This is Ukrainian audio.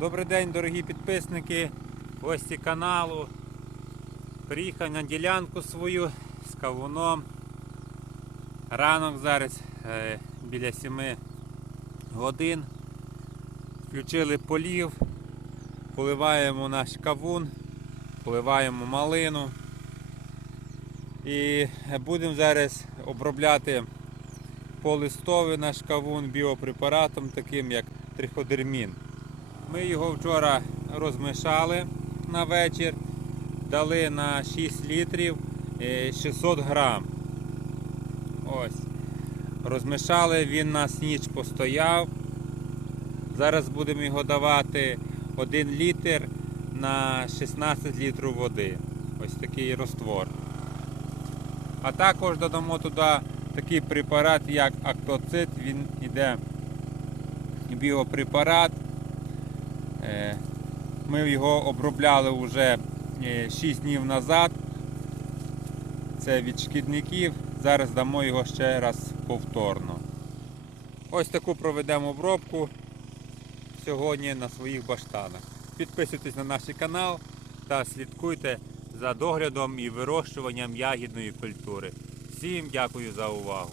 Добрий день, дорогі підписники, гості каналу. Приїхав на ділянку свою з кавуном. Ранок зараз е, біля 7 годин. Включили полів, поливаємо наш кавун, поливаємо малину. І будемо зараз обробляти полистовий наш кавун біопрепаратом, таким як триходермін. Ми його вчора розмішали на вечір, дали на 6 літрів е, 600 грам. Ось. Розмішали, він нас ніч постояв. Зараз будемо його давати 1 літр на 16 літрів води. Ось такий роствор. А також додамо туди такий препарат, як актоцит. Він іде біопрепарат. Е, Ми його обробляли вже 6 днів назад. Це від шкідників. Зараз дамо його ще раз повторно. Ось таку проведемо обробку сьогодні на своїх баштанах. Підписуйтесь на наш канал та слідкуйте за доглядом і вирощуванням ягідної культури. Всім дякую за увагу!